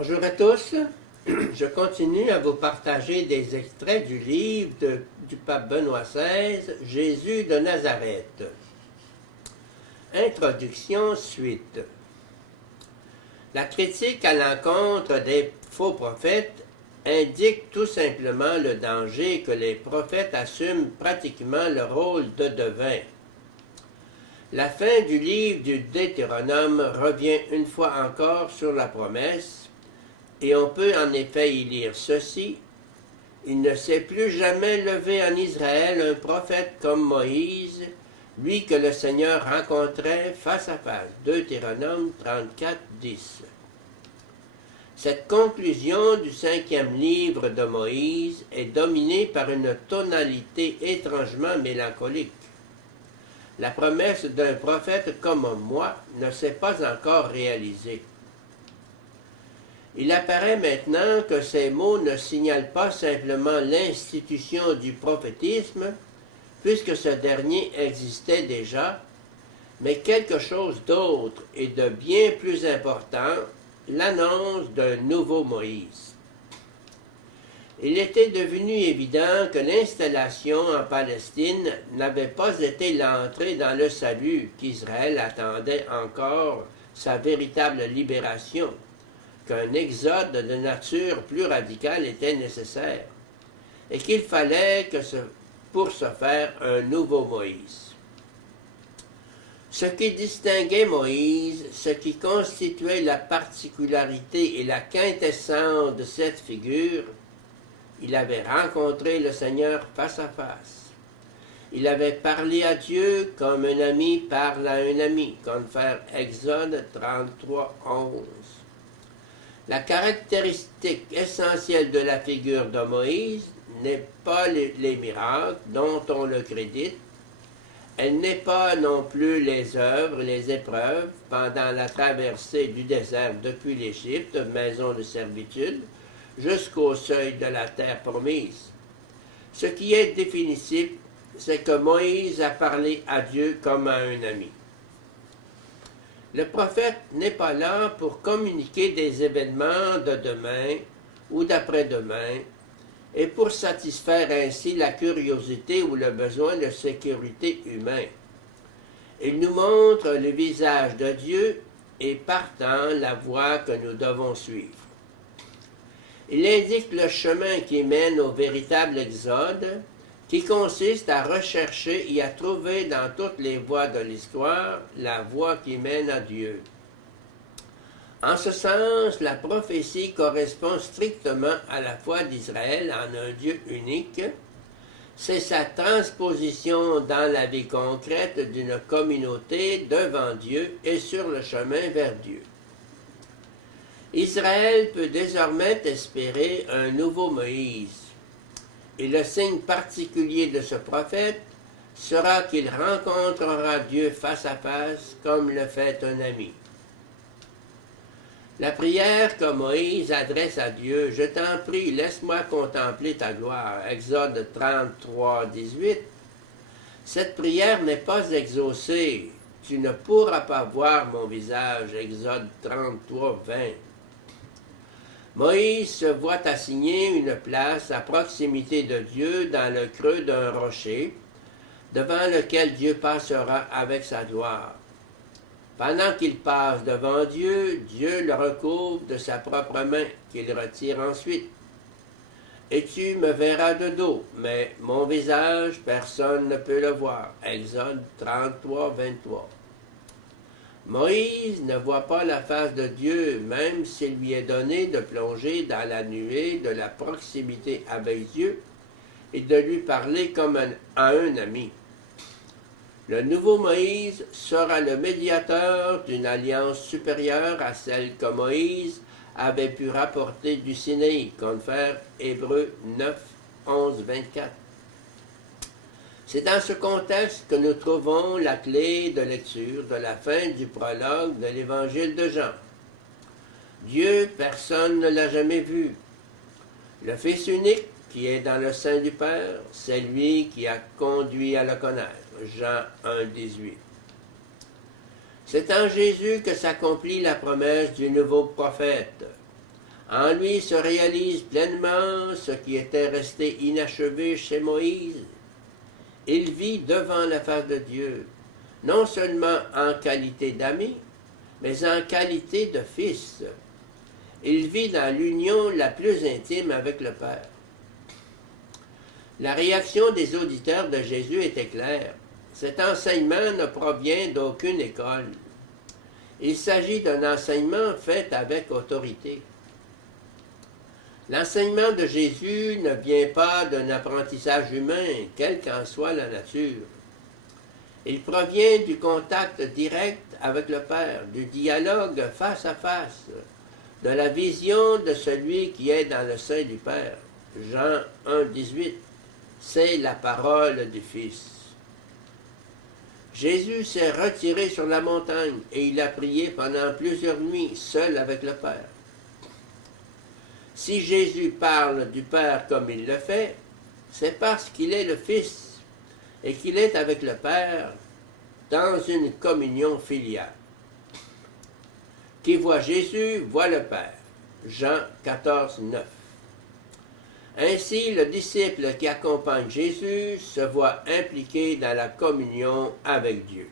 Bonjour à tous. Je continue à vous partager des extraits du livre du pape Benoît XVI, Jésus de Nazareth. Introduction suite. La critique à l'encontre des faux prophètes indique tout simplement le danger que les prophètes assument pratiquement le rôle de devin. La fin du livre du Deutéronome revient une fois encore sur la promesse, et on peut en effet y lire ceci: il ne s'est plus jamais levé en Israël un prophète comme Moïse, lui que le Seigneur rencontrait face à face. Deutéronome 34, 10. Cette conclusion du 5e livre de Moïse est dominée par une tonalité étrangement mélancolique. La promesse d'un prophète comme moi ne s'est pas encore réalisée. Il apparaît maintenant que ces mots ne signalent pas simplement l'institution du prophétisme, puisque ce dernier existait déjà, mais quelque chose d'autre et de bien plus important, l'annonce d'un nouveau Moïse. Il était devenu évident que l'installation en Palestine n'avait pas été l'entrée dans le salut, qu'Israël attendait encore sa véritable libération, qu'un exode de nature plus radicale était nécessaire, et qu'il fallait pour ce faire un nouveau Moïse. Ce qui distinguait Moïse, ce qui constituait la particularité et la quintessence de cette figure, il avait rencontré le Seigneur face à face. Il avait parlé à Dieu comme un ami parle à un ami, confère Exode 33, 11. La caractéristique essentielle de la figure de Moïse n'est pas les miracles dont on le crédite, elle n'est pas non plus les œuvres, les épreuves pendant la traversée du désert depuis l'Égypte, maison de servitude, jusqu'au seuil de la terre promise. Ce qui est définitif, c'est que Moïse a parlé à Dieu comme à un ami. Le prophète n'est pas là pour communiquer des événements de demain ou d'après-demain et pour satisfaire ainsi la curiosité ou le besoin de sécurité humain. Il nous montre le visage de Dieu et partant la voie que nous devons suivre. Il indique le chemin qui mène au véritable exode, qui consiste à rechercher et à trouver dans toutes les voies de l'histoire la voie qui mène à Dieu. En ce sens, la prophétie correspond strictement à la foi d'Israël en un Dieu unique. C'est sa transposition dans la vie concrète d'une communauté devant Dieu et sur le chemin vers Dieu. Israël peut désormais espérer un nouveau Moïse. Et le signe particulier de ce prophète sera qu'il rencontrera Dieu face à face comme le fait un ami. La prière que Moïse adresse à Dieu, « Je t'en prie, laisse-moi contempler ta gloire » Exode 33, 18. Cette prière n'est pas exaucée. « Tu ne pourras pas voir mon visage » Exode 33, 20. Moïse se voit assigner une place à proximité de Dieu dans le creux d'un rocher, devant lequel Dieu passera avec sa gloire. Pendant qu'il passe devant Dieu, Dieu le recouvre de sa propre main, qu'il retire ensuite. Et tu me verras de dos, mais mon visage, personne ne peut le voir. Exode 33, 23. Moïse ne voit pas la face de Dieu, même s'il lui est donné de plonger dans la nuée de la proximité avec Dieu et de lui parler comme à un ami. Le nouveau Moïse sera le médiateur d'une alliance supérieure à celle que Moïse avait pu rapporter du Sinaï, confère Hébreux 9, 11, 24. C'est dans ce contexte que nous trouvons la clé de lecture de la fin du prologue de l'Évangile de Jean. Dieu, personne ne l'a jamais vu. Le Fils unique, qui est dans le sein du Père, c'est lui qui a conduit à le connaître. Jean 1, 18. C'est en Jésus que s'accomplit la promesse du nouveau prophète. En lui se réalise pleinement ce qui était resté inachevé chez Moïse. Il vit devant la face de Dieu, non seulement en qualité d'ami, mais en qualité de fils. Il vit dans l'union la plus intime avec le Père. La réaction des auditeurs de Jésus était claire. Cet enseignement ne provient d'aucune école. Il s'agit d'un enseignement fait avec autorité. L'enseignement de Jésus ne vient pas d'un apprentissage humain, quelle qu'en soit la nature. Il provient du contact direct avec le Père, du dialogue face à face, de la vision de celui qui est dans le sein du Père. Jean 1, 18. C'est la parole du Fils. Jésus s'est retiré sur la montagne et il a prié pendant plusieurs nuits, seul avec le Père. Si Jésus parle du Père comme il le fait, c'est parce qu'il est le Fils et qu'il est avec le Père dans une communion filiale. Qui voit Jésus voit le Père. Jean 14, 9. Ainsi, le disciple qui accompagne Jésus se voit impliqué dans la communion avec Dieu.